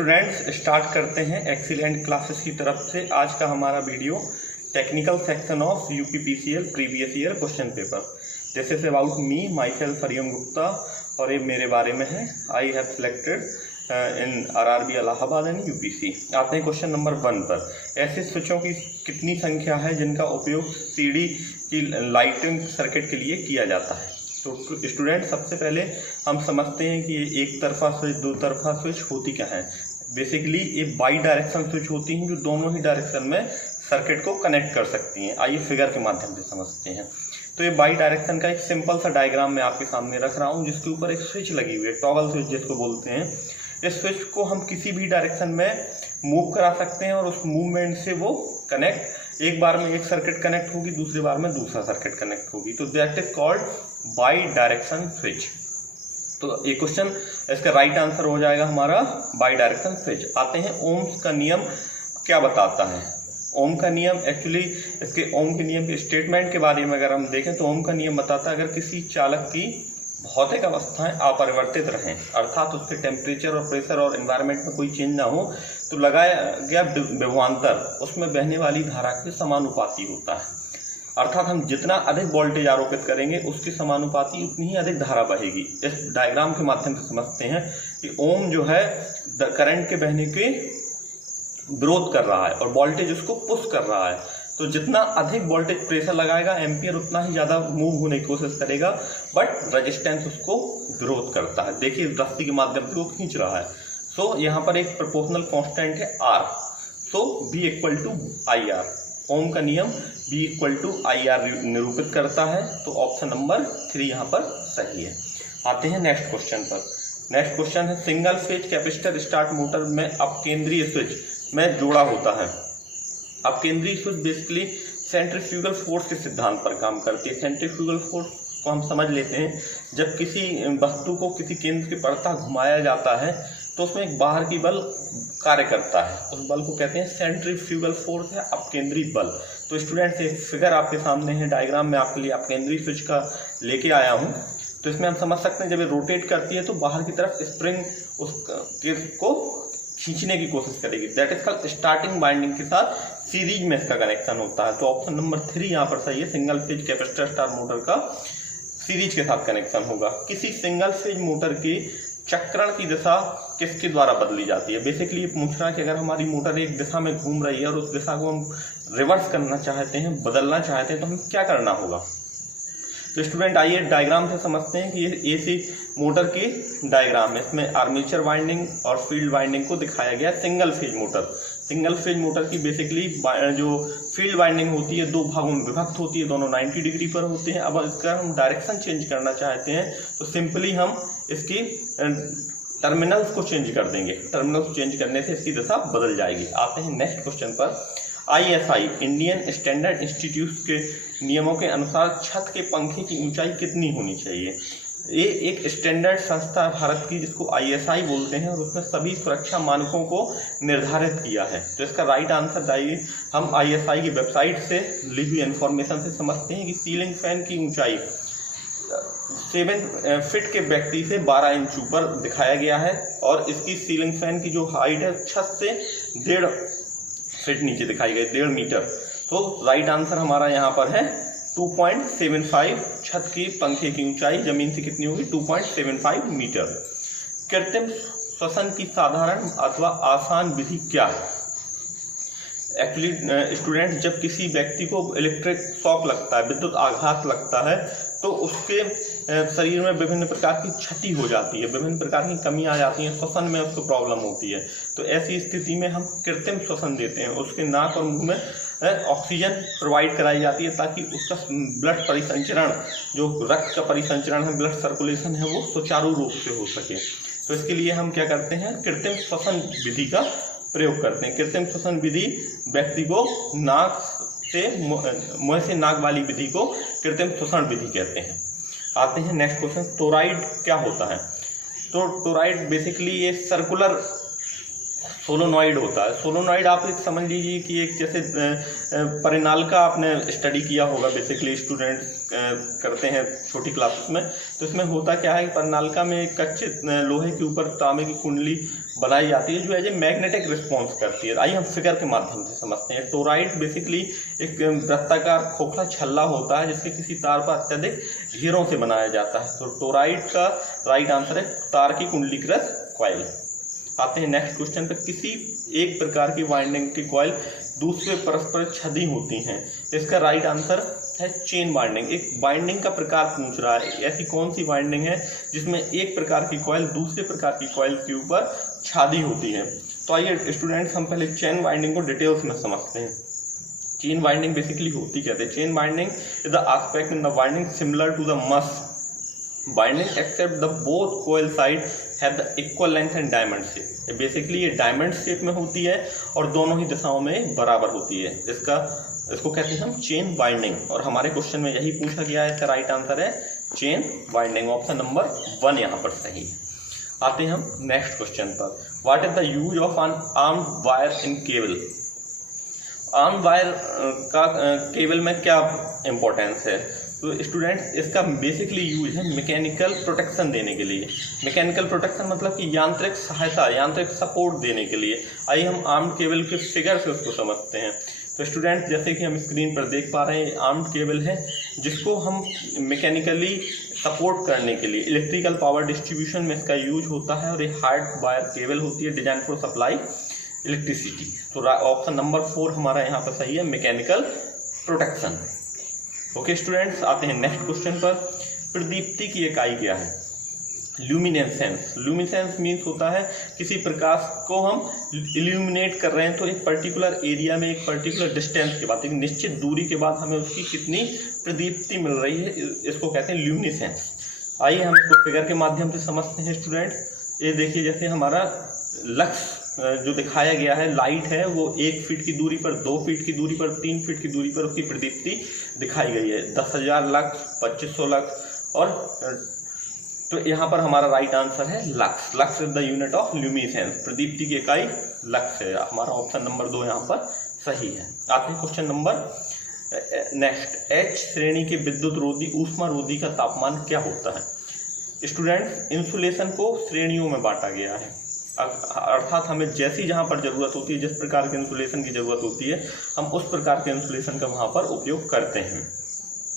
Students start करते हैं excellent classes की तरफ से। आज का हमारा video technical section of UPPCL previous year question paper. This is about me my self Hariom Gupta और ये मेरे बारे में है। I have selected in RRB Allahabad and UPC. आते हैं क्वेश्चन नंबर 1 पर। ऐसे स्विचों की कितनी संख्या है जिनका उपयोग सीडी की लाइटिंग सर्किट के लिए किया जाता है? तो स्टूडेंट सबसे पहले हम समझते हैं कि ये एक तरफा स्विच दो तरफा स्विच होती क्या है। बेसिकली ये बाई डायरेक्शन स्विच होती हैं जो दोनों ही डायरेक्शन में सर्किट को कनेक्ट कर सकती हैं। आइए फिगर के माध्यम से समझते हैं। तो ये बाई डायरेक्शन का एक सिंपल सा डायग्राम मैं आपके सामने रख रहा हूँ जिसके ऊपर एक स्विच लगी हुई है, टॉगल स्विच जिसको बोलते हैं। इस स्विच को हम किसी भी डायरेक्शन में मूव करा सकते हैं और उस मूवमेंट से वो कनेक्ट, एक बार में एक सर्किट कनेक्ट होगी, दूसरी बार में दूसरा सर्किट कनेक्ट होगी। तो that is called by direction switch. तो ये क्वेश्चन इसका राइट आंसर हो जाएगा हमारा बाई डायरेक्शन स्विच। आते हैं ओम्स का नियम क्या बताता है। ओम का नियम एक्चुअली इसके ओम के नियम के स्टेटमेंट के बारे में अगर हम देखें तो ओम का नियम बताता है अगर किसी चालक की भौतिक अवस्थाएं अपरिवर्तित रहें, अर्थात उसके टेम्परेचर और प्रेशर और एनवायरनमेंट में कोई चेंज ना हो, तो लगाया गया विभवांतर उसमें बहने वाली धारा के समानुपाती होता है। अर्थात हम जितना अधिक वोल्टेज आरोपित करेंगे उसके समानुपाती उतनी ही अधिक धारा बहेगी। इस डायग्राम के माध्यम से समझते हैं कि ओम जो है करंट के बहने के विरोध कर रहा है और वोल्टेज उसको पुश कर रहा है। तो जितना अधिक वोल्टेज प्रेशर लगाएगा एम्पियर उतना ही ज़्यादा मूव होने की कोशिश करेगा, बट रेजिस्टेंस उसको विरोध करता है। देखिए रस्सी के माध्यम से वो खींच रहा है। सो यहाँ पर एक प्रोपोर्शनल कांस्टेंट है R। So B equal to I R. Ohm का नियम B equal to I R निरूपित करता है। तो ऑप्शन नंबर 3 यहाँ पर सही है। आते हैं नेक्स्ट क्वेश्चन पर। नेक्स्ट क्वेश्चन है single phase capacitor start motor में अपकेंद्रीय स्विच में जोड़ा होता है। अपकेंद्रीय स्विच बेसिकली सेंट्रीफ्यूगल फोर्स के सिद्धांत पर काम करती है। सेंट्रीफ्यूगल फोर्स को हम समझ लेते हैं, जब किसी वस्तु को किसी केंद्र के परता घुमाया जाता है तो उसमें एक बाहर की बल कार्य करता है। उस बल को कहते हैं सेंट्रीफ्यूगल फोर्स या अपकेंद्री बल। तो स्टूडेंट्स एक फिगर आपके सामने है, डायग्राम में आपके लिए अपकेंद्री स्विच का लेके आया हूँ। तो इसमें हम समझ सकते हैं जब ये रोटेट करती है तो बाहर की तरफ स्प्रिंग उसको खींचने की कोशिश करेगी। That is called starting winding के साथ सीरीज में इसका कनेक्शन होता है। तो ऑप्शन नंबर 3 यहाँ पर सही है। Single phase capacitor star motor का सीरीज के साथ कनेक्शन होगा। किसी सिंगल फेज मोटर के चक्रण की दिशा किसके द्वारा बदली जाती है? बेसिकली ये पूछ रहा है कि अगर हमारी मोटर एक दिशा में घूम रही है और उस दिशा को हम रिवर्स करना चाहते हैं, बदलना चाहते हैं, तो हमें क्या करना होगा? तो स्टूडेंट आइए डायग्राम से समझते हैं कि ये एसी मोटर की डायग्राम है। इसमें आर्मेचर वाइंडिंग और फील्ड वाइंडिंग को दिखाया गया। Single phase motor, single phase motor की बेसिकली जो फील्ड वाइंडिंग होती है दो भागों में विभक्त होती है, दोनों 90 डिग्री पर होते हैं। अब इसका हम डायरेक्शन चेंज करना चाहते हैं तो सिंपली हम इसकी टर्मिनल्स को चेंज कर देंगे। टर्मिनल्स चेंज करने से इसकी दिशा बदल जाएगी। आते हैं नेक्स्ट क्वेश्चन पर। ISI इंडियन स्टैंडर्ड इंस्टीट्यूट के नियमों के अनुसार छत के पंखे की ऊंचाई कितनी होनी चाहिए? ये एक स्टैंडर्ड संस्था है भारत की जिसको ISI बोलते हैं और उसने सभी सुरक्षा मानकों को निर्धारित किया है। तो इसका राइट आंसर जाइए हम ISI की वेबसाइट से ली हुई इंफॉर्मेशन से समझते हैं कि सीलिंग फैन की ऊंचाई 7 फीट के व्यक्ति से 12 इंच ऊपर दिखाया गया है और इसकी सीलिंग फैन की जो हाइट है छत से 1.5 फीट नीचे दिखाई गई, 1.5 मीटर। तो राइट आंसर हमारा यहाँ पर है 2.75। छत की पंखे की ऊंचाई जमीन से कितनी होगी? 2.75 मीटर। कृत्रिम श्वसन की साधारण अथवा आसान विधि क्या है? एक्चुअली स्टूडेंट जब किसी व्यक्ति को इलेक्ट्रिक शॉक लगता है, विद्युत आघात लगता है, तो उसके शरीर में विभिन्न प्रकार की क्षति हो जाती है, विभिन्न प्रकार की कमी आ जाती है, श्वसन में उसको प्रॉब्लम होती है। तो ऐसी स्थिति में हम कृत्रिम श्वसन देते हैं। उसके नाक और मुंह में ऑक्सीजन प्रोवाइड कराई जाती है ताकि उसका ब्लड परिसंचरण, जो रक्त का परिसंचरण है, ब्लड सर्कुलेशन है, वो सुचारू रूप से हो सके। तो इसके लिए हम क्या करते हैं? कृत्रिम श्वसन विधि का प्रयोग करते हैं। कृत्रिम श्वसन विधि व्यक्ति को नाक से मुंह से नाक वाली विधि को कृत्रिम श्वसन विधि कहते हैं। आते हैं नेक्स्ट क्वेश्चन। टोरॉइड क्या होता है? तो टोरॉइड बेसिकली ये सर्कुलर सोलोनॉइड होता है। सोलोनॉइड आप एक समझ लीजिए कि एक जैसे परिनाल का आपने स्टडी किया होगा, बेसिकली स्टूडेंट करते हैं छोटी क्लासेस में। तो इसमें होता क्या है कि परिनालिका में एक कच्चे लोहे के ऊपर तांबे की कुंडली बनाई जाती है जो एज ए मैग्नेटिक रिस्पॉन्स करती है। आइए हम फिगर के माध्यम से समझते हैं। टोराइड बेसिकली एक वृत्ताकार खोखला छल्ला होता है जिसके किसी तार पर अत्यधिक घेरों से बनाया जाता है। तो टोराइड का राइट आंसर है तार की कुंडलीकृत कॉइल। आते हैं नेक्स्ट क्वेश्चन पे। किसी एक प्रकार की वाइंडिंग की कॉइल दूसरे परस्पर छदी होती हैं, इसका राइट आंसर है चेन बाइंडिंग। एक बाइंडिंग का प्रकार पूछ रहा है, ऐसी कौन सी बाइंडिंग है जिसमें एक प्रकार की कॉइल दूसरे प्रकार की कॉइल के ऊपर छादी होती है। तो आइए स्टूडेंट्स हम पहले चेन बाइंडिंग को डिटेल्स में समझते हैं। चेन बाइंडिंग बेसिकली होती कहते हैं, chain binding is the aspect in the binding similar to the mass binding except the both coil side have the equal length and diamond shape. Basically ये diamond shape में होती है और दोनों ही दिशाओं में बराबर होती है। इसको कहते हैं हम चेन बाइंडिंग और हमारे क्वेश्चन में यही पूछा गया है। इसका राइट आंसर है चेन बाइंडिंग, ऑप्शन नंबर 1 यहाँ पर सही है। आते हैं हम नेक्स्ट क्वेश्चन पर। What is the use of N armed wire in cable. Arm wire का केबल में क्या इंपॉर्टेंस है? तो स्टूडेंट्स इसका बेसिकली यूज है मैकेनिकल प्रोटेक्शन देने के लिए। मैकेनिकल प्रोटेक्शन मतलब कि यांत्रिक सहायता, यांत्रिक सपोर्ट देने के लिए। आइए हम आर्म्ड केबल के फिगर से उसको समझते हैं। तो स्टूडेंट्स जैसे कि हम स्क्रीन पर देख पा रहे हैं, आर्म्ड केबल है जिसको हम मैकेनिकली सपोर्ट करने के लिए इलेक्ट्रिकल पावर डिस्ट्रीब्यूशन में इसका यूज होता है। और ये हार्ड वायर केबल होती है डिजाइन फॉर सप्लाई इलेक्ट्रिसिटी। तो ऑप्शन नंबर 4 हमारा यहाँ पर सही है, मैकेनिकल प्रोटेक्शन। ओके स्टूडेंट्स, आते हैं नेक्स्ट क्वेश्चन पर। प्रदीप्ति की इकाई क्या है? ल्यूमिनेसेंस। ल्यूमिनेसेंस मीन्स होता है किसी प्रकाश को हम इल्यूमिनेट कर रहे हैं तो एक पर्टिकुलर एरिया में एक पर्टिकुलर डिस्टेंस के बाद, एक निश्चित दूरी के बाद हमें उसकी कितनी प्रदीप्ति मिल रही है, इसको कहते हैं ल्यूमिनेसेंस। आइए हम इसको फिगर के माध्यम से समझते हैं स्टूडेंट्स। ये देखिए जैसे हमारा लक्स जो दिखाया गया है, लाइट है वो 1 फीट की दूरी पर, 2 फीट की दूरी पर, 3 फीट की दूरी पर उसकी प्रदीप्ति दिखाई गई है। 10,000 लक्स, 2500 लक्स और तो यहाँ पर हमारा राइट आंसर है lux. Lux is the unit of luminescence. प्रदीप्ति की इकाई लक्स है। हमारा ऑप्शन नंबर 2 यहाँ पर सही है। आते हैं क्वेश्चन नंबर नेक्स्ट। एच श्रेणी के विद्युत रोधी ऊष्मा रोधी का तापमान क्या होता है? स्टूडेंट्स इंसुलेशन को श्रेणियों में बांटा गया है, अर्थात हमें जैसी जहाँ पर जरूरत होती है, जिस प्रकार के इंसुलेशन की जरूरत होती है, हम उस प्रकार के इंसुलेशन का वहाँ पर उपयोग करते हैं।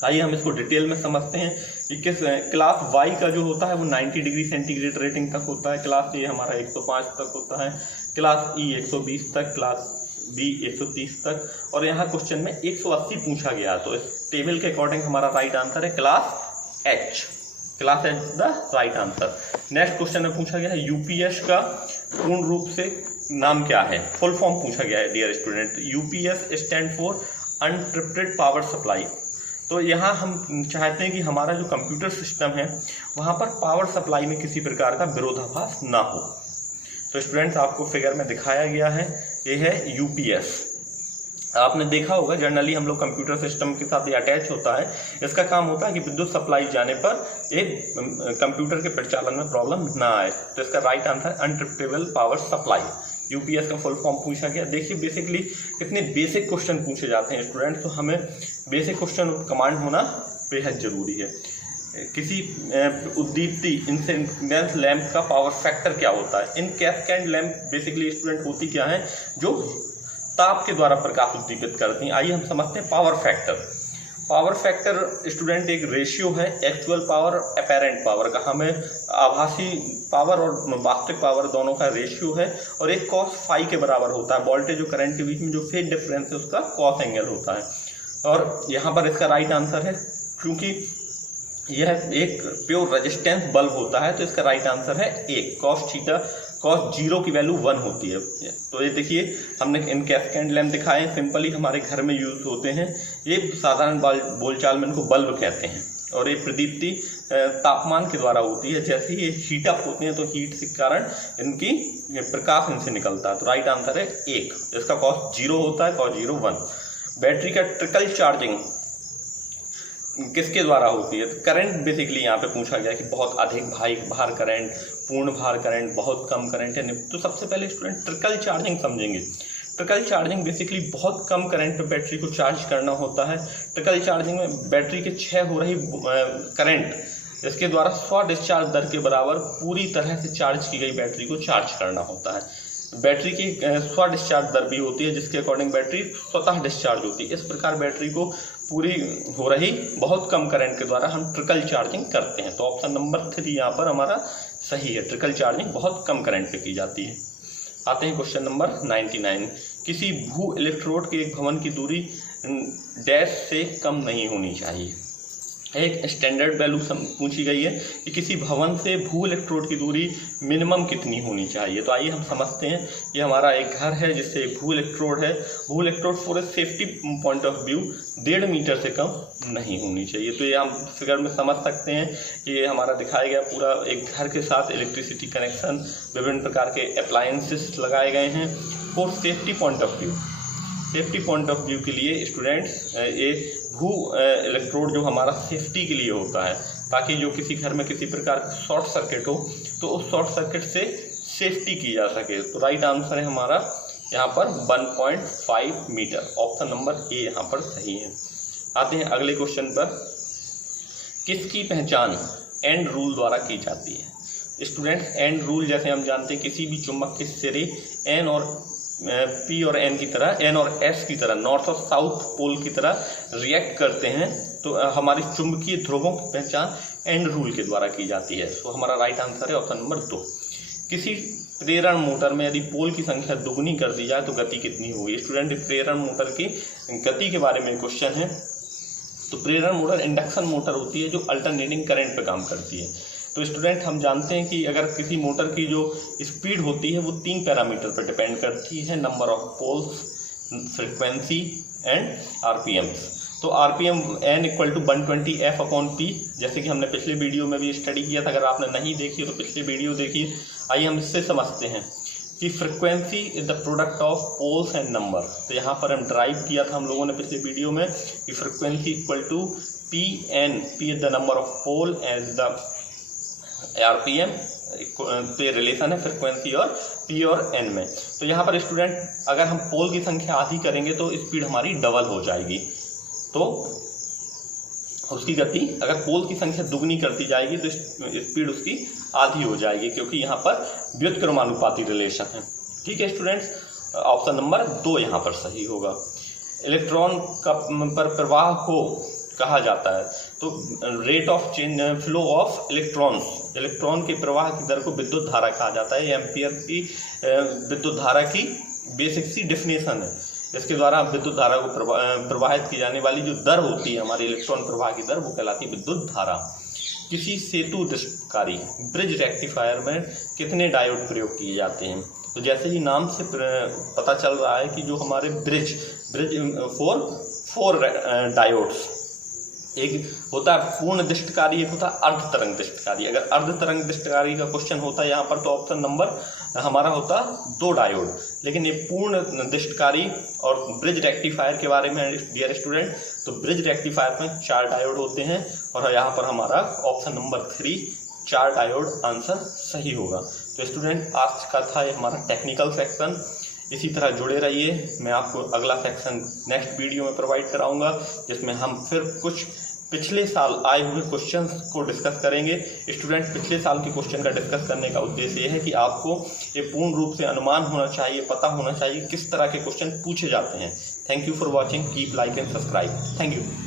आइए हम इसको डिटेल में समझते हैं कि किस क्लास वाई का जो होता है वो 90 डिग्री सेंटीग्रेड रेटिंग तक होता है, क्लास ए हमारा 105 तक होता है, क्लास ई 120 तक, क्लास बी 130 तक और यहाँ क्वेश्चन में 180 पूछा गया। तो इस टेबल के अकॉर्डिंग हमारा राइट आंसर है class H. Class H the right answer. Next question में पूछा गया है यूपीएस का पूर्ण रूप से नाम क्या है? फुल फॉर्म पूछा गया है dear student. UPS stand for uninterrupted power supply. तो यहाँ हम चाहते हैं कि हमारा जो कंप्यूटर सिस्टम है वहाँ पर पावर सप्लाई में किसी प्रकार का विरोधाभास ना हो। तो स्टूडेंट्स आपको फिगर में दिखाया गया है, ये है यूपीएस। आपने देखा होगा जनरली हम लोग कंप्यूटर सिस्टम के साथ ये अटैच होता है। इसका काम होता है कि विद्युत सप्लाई जाने पर एक कंप्यूटर के परिचालन में प्रॉब्लम ना आए। तो इसका right answer uninterruptible power supply. UPS का फुल फॉर्म पूछा गया। देखिए बेसिकली कितने बेसिक क्वेश्चन पूछे जाते हैं स्टूडेंट, तो हमें बेसिक क्वेश्चन कमांड होना बेहद जरूरी है। किसी उद्दीप्ति इंसिडेंस लैंप का पावर फैक्टर क्या होता है? इन कैस्केड लैंप बेसिकली स्टूडेंट होती क्या है? जो ताप के द्वारा प्रकाश उद्दीपित करती हैं। आइए हम समझते हैं power factor. Power factor student एक रेशियो है एक्चुअल पावर अपेरेंट पावर का। हमें आभासी पावर और वास्तविक पावर दोनों का रेशियो है और एक कॉस फाई के बराबर होता है। वोल्टेज और करंट के बीच में जो फेज डिफरेंस है उसका कॉस एंगल होता है। और यहाँ पर इसका राइट आंसर है, क्योंकि यह एक प्योर रेजिस्टेंस बल्ब होता है तो इसका राइट आंसर है 1। कॉस थीटा कॉस 0 की वैल्यू 1 होती है। तो ये देखिए हमने इन कैस्केड लैंप दिखाए, सिंपली हमारे घर में यूज होते हैं। ये साधारण बोलचाल में इनको बल्ब कहते हैं और ये प्रदीप्ति तापमान के द्वारा होती है। जैसे ही ये हीट अप होते हैं तो हीट के कारण इनकी प्रकाश इनसे निकलता है। तो राइट आंसर है 1। इसका कॉस 0 होता है, कॉस 0 1। बैटरी का ट्रिकल चार्जिंग किसके द्वारा होती है? करंट बेसिकली यहाँ पे पूछा गया कि बहुत अधिक भार करंट, पूर्ण भार करंट, बहुत कम करंट है। तो सबसे पहले स्टूडेंट ट्रिकल चार्जिंग समझेंगे। ट्रिकल चार्जिंग बेसिकली बहुत कम करंट पे बैटरी को चार्ज करना होता है। ट्रिकल चार्जिंग में बैटरी के क्षय हो रही करंट इसके द्वारा 100 डिस्चार्ज दर के बराबर पूरी तरह से चार्ज की गई बैटरी को चार्ज करना होता है। बैटरी की 100 डिस्चार्ज दर भी होती है जिसके अकॉर्डिंग बैटरी स्वतः डिस्चार्ज होती है। इस प्रकार बैटरी को पूरी हो रही बहुत कम करंट के द्वारा हम ट्रिकल चार्जिंग करते हैं। तो ऑप्शन नंबर 3 यहाँ पर हमारा सही है, ट्रिकल चार्जिंग बहुत कम करंट पे की जाती है। आते हैं क्वेश्चन नंबर 99। किसी भू इलेक्ट्रोड के एक भवन की दूरी डैश से कम नहीं होनी चाहिए। एक स्टैंडर्ड वैल्यू पूछी गई है कि किसी भवन से भू इलेक्ट्रोड की दूरी मिनिमम कितनी होनी चाहिए। तो आइए हम समझते हैं। ये हमारा एक घर है जिससे एक भू इलेक्ट्रोड है। भू electrode for a safety point of view 1.5 metre से कम नहीं होनी चाहिए। तो ये हम फिगर में समझ सकते हैं कि ये हमारा दिखाया गया पूरा एक घर के साथ इलेक्ट्रिसिटी कनेक्शन, विभिन्न प्रकार के अप्लायंसेस लगाए गए हैं for safety point of view. Safety point of view के लिए स्टूडेंट्स ये भू इलेक्ट्रोड जो हमारा सेफ्टी के लिए होता है, ताकि जो किसी घर में किसी प्रकार का शॉर्ट सर्किट हो तो उस शॉर्ट सर्किट से सेफ्टी की जा सके। तो राइट आंसर है हमारा यहाँ पर 1.5 मीटर। ऑप्शन नंबर ए यहाँ पर सही है। आते हैं अगले क्वेश्चन पर। किसकी पहचान एंड रूल द्वारा की जाती है। स्टूडेंट्स एंड रूल जैसे हम जानते हैं किसी भी चुंबक के सिरे एन और पी और एन की तरह, एन और एस की तरह, नॉर्थ और साउथ पोल की तरह रिएक्ट करते हैं, तो हमारी चुंबकीय ध्रुवों की पहचान एंड रूल के द्वारा की जाती है। तो हमारा राइट आंसर है ऑप्शन नंबर 2। किसी प्रेरण मोटर में यदि पोल की संख्या दुगनी कर दी जाए तो गति कितनी होगी। स्टूडेंट प्रेरण मोटर की गति के बारे में क्वेश्चन है। तो प्रेरण मोटर इंडक्शन मोटर होती है जो अल्टरनेटिंग करंट पे काम करती है। तो स्टूडेंट हम जानते हैं कि अगर किसी मोटर की जो स्पीड होती है वो 3 पैरामीटर पर डिपेंड करती है, number of poles, frequency and RPM. तो आरपीएम n = 120 F/P, जैसे कि हमने पिछले वीडियो में भी स्टडी किया था। अगर आपने नहीं देखी तो पिछले वीडियो देखिए। आइए हम इससे समझते हैं कि frequency is the product of poles and number. तो यहाँ पर हम ड्राइव किया था हम लोगों ने पिछले वीडियो में कि frequency = P/N, P is the number of pole as the RPM पे रिलेशन है फ्रिक्वेंसी और पी और एन में। तो यहाँ पर स्टूडेंट अगर हम पोल की संख्या आधी करेंगे तो स्पीड हमारी डबल हो जाएगी। तो उसकी गति अगर पोल की संख्या दुगनी करती जाएगी तो स्पीड उसकी आधी हो जाएगी, क्योंकि यहाँ पर व्युत्क्रमानुपाती रिलेशन है। ठीक है स्टूडेंट्स, ऑप्शन नंबर 2 यहाँ पर सही होगा। इलेक्ट्रॉन का पर प्रवाह को कहा जाता है। तो rate of change flow of electron के प्रवाह की दर को विद्युत धारा कहा जाता है। एम्पियर की विद्युत धारा की बेसिक सी डेफिनेशन है। इसके द्वारा विद्युत धारा को प्रवाहित की जाने वाली जो दर होती है हमारी इलेक्ट्रॉन प्रवाह की दर, वो कहलाती है विद्युत धारा। किसी सेतु दृष्टकारी ब्रिज रेक्टिफायर में कितने डायोड प्रयोग किए जाते हैं। तो जैसे ही नाम से पता चल रहा है कि जो हमारे ब्रिज 4 डायोड्स, एक होता है पूर्ण दृष्टकारी, एक होता है अर्ध तरंग दृष्टकारी। अगर अर्ध तरंग दृष्टकारी का क्वेश्चन होता है यहाँ पर तो ऑप्शन नंबर हमारा होता 2 डायोड। लेकिन ये पूर्ण दृष्टकारी और ब्रिज रेक्टिफायर के बारे में डियर स्टूडेंट, तो ब्रिज रेक्टिफायर में 4 डायोड होते हैं और यहाँ पर हमारा ऑप्शन नंबर 3 4 डायोड आंसर सही होगा। तो स्टूडेंट आज का था ये हमारा टेक्निकल सेक्शन। इसी तरह जुड़े रहिए। मैं आपको अगला सेक्शन नेक्स्ट वीडियो में प्रोवाइड कराऊंगा, जिसमें हम फिर कुछ पिछले साल आए हुए क्वेश्चंस को डिस्कस करेंगे। स्टूडेंट पिछले साल के क्वेश्चन का डिस्कस करने का उद्देश्य ये है कि आपको ये पूर्ण रूप से अनुमान होना चाहिए, पता होना चाहिए किस तरह के क्वेश्चन पूछे जाते हैं। Thank you for watching, keep like and subscribe. Thank you.